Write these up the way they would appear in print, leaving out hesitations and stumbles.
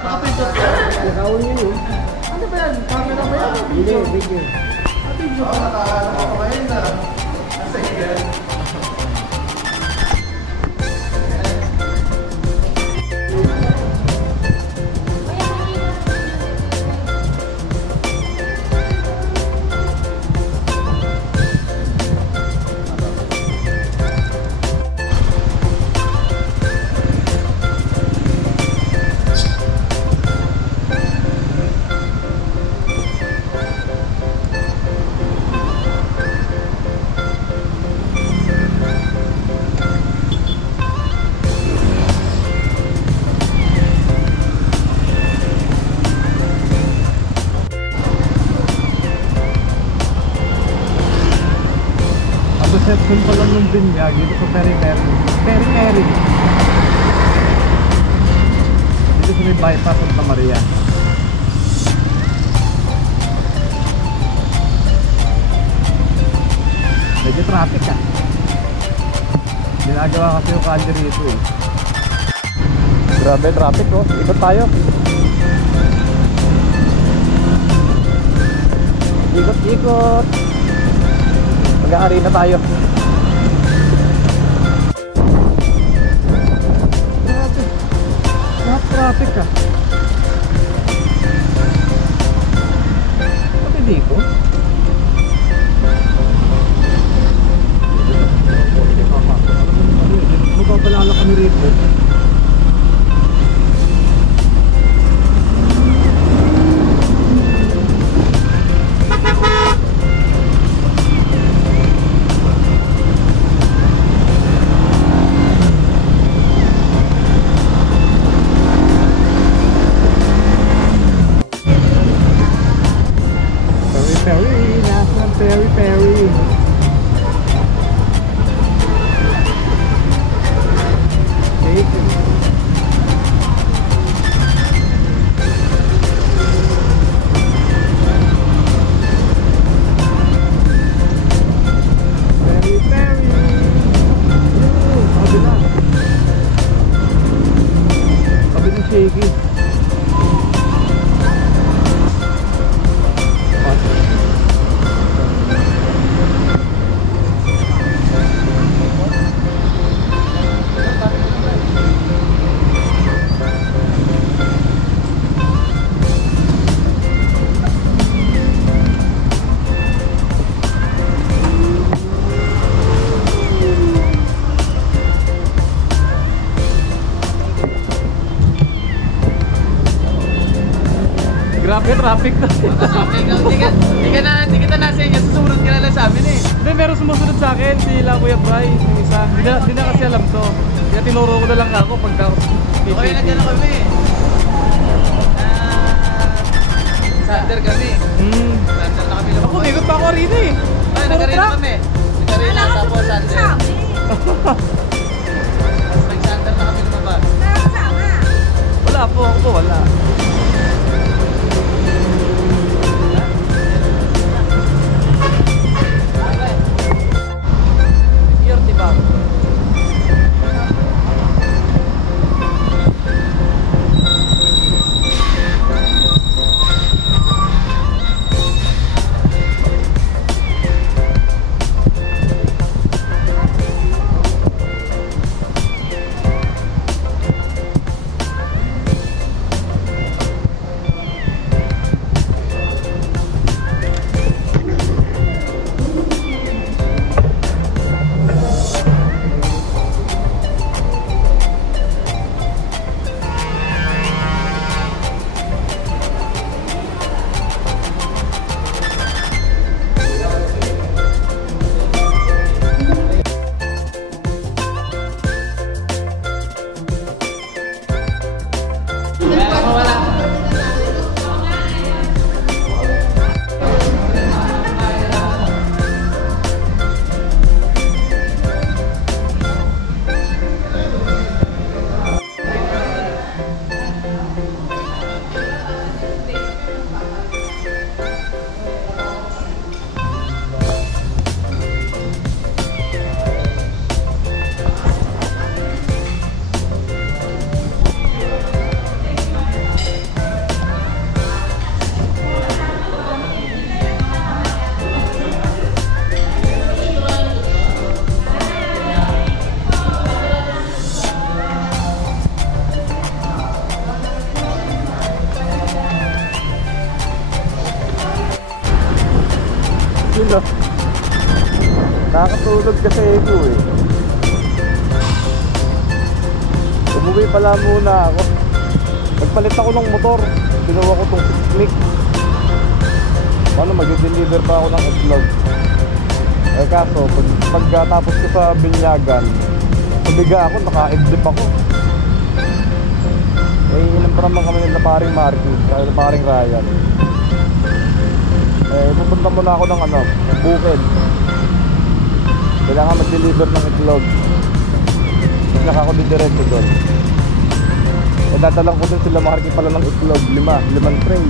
Nakapindot ka? Nakaon yun. Ano ba yan? Camera ba yan? Hindi, video. Video ba? Nakakala ko kayo na. Sige. Section pa lang ng binyag dito sa Peri-Peri. Dito sa may bypass Santa Maria. Medyo traffic ah. Ginagawa kasi yung kalye rito eh. Grabe traffic oh. Ikot tayo. Ikot. Mag-aari na tayo. Traffic ah. Pati dito. Magpapalala kami rito. Peri-Peri. Sabi ng shaky. Grabe traffic na. Hindi kita nasa inyo, susunod ka na lang sa amin eh. Hindi, meron sumusunod sa akin, sila Kuya Bry, yung isa. Hindi na kasi alam to. Kaya tinuro ko na lang ako pagka... Okay, nandiyan na kami. Sander kami. Sander na kami. Ako, ikot pa ako rin eh. Ay, nagkarina kami. Nagkarina tapos Sander. Tapos nag-Sander na kami lumabas. Wala po, ako po wala. no? Nakakatulog kasi ako eh. Umuwi pala muna ako. Nagpalit ako ng motor. Pinuha ko tong 6 click. Paano mag-deliver pa ako ng itlog? Eh kaso, pagkatapos ko sa binyagan, sumiga ako, naka-exit ako. Eh, ilan pa naman kami na paring Marky, na paring Ryan. Eh, pupunta muna ako ng Bukid. Kailangan mag-deliver ng itlog. Tapos naka ako didiretso doon. Eh, dadalang ko doon sila Marky pala ng itlog, 5 tray.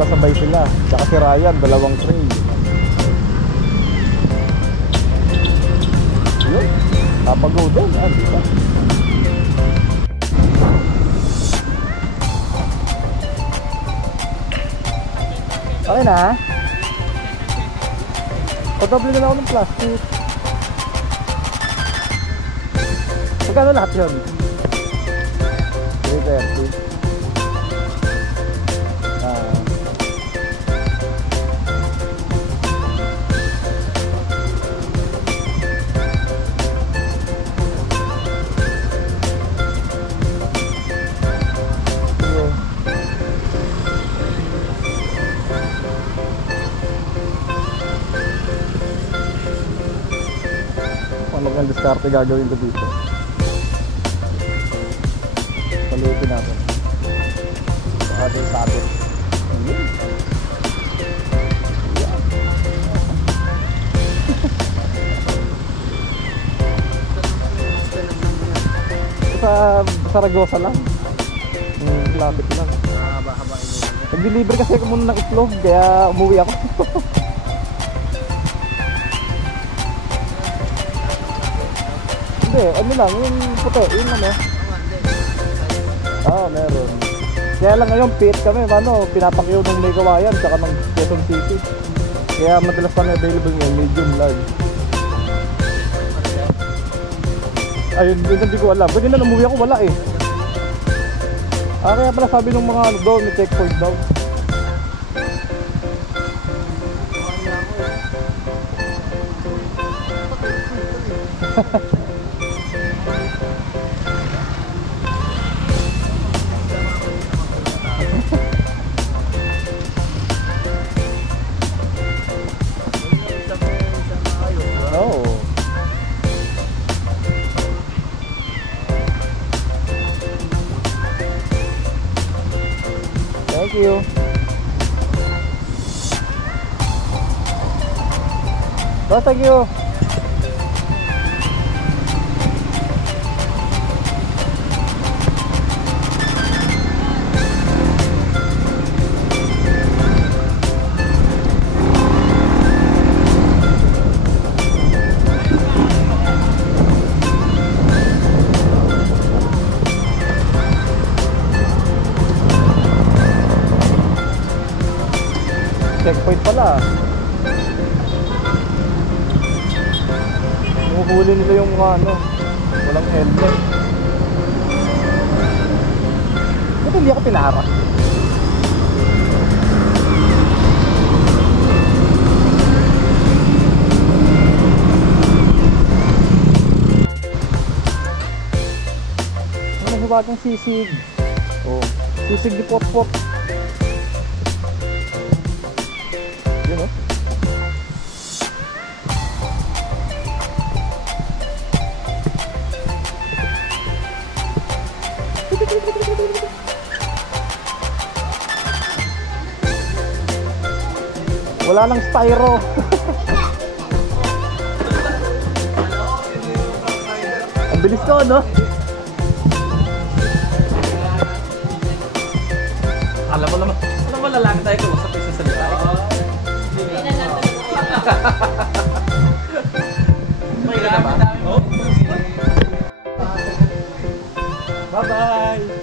Pasabay sila. Tsaka si Ryan, 2 tray. Yun, kapago doon, diba? Okay na ha? O doble na lang ako ng plastic. Magkano lahat yun? 330. Ang diskarte gagawin ko dito. Palutin natin. Sa ating sabit. Sa Saragosa lang. Lapit lang. Nag-deliver kasi ako muna ng itlog, kaya umuwi ako. Hindi, lang, yung puti, yung meron. Kaya lang ngayon, pit kami, pinapakyaw ng may kawayan, tsaka ng Quezon City. Kaya madalas kami available ngayon, medium large. Ayun, hindi ko alam. Pwede na umuwi ako, wala eh. Kaya pala sabi ng mga doon, may checkpoint daw. Thank you. Oh, thank you. Checkpoint pala. Huhuli nila yung walang helmet. Ba't hindi ako pinaharap? Ano hiwagang sisig? Oh, sisig di pot-pot. Yun oh. Wala nang styro. Ang bilis ko, no? Alam mo lalaki tayo kung usap isa sa litay. May na ba? Bye-bye!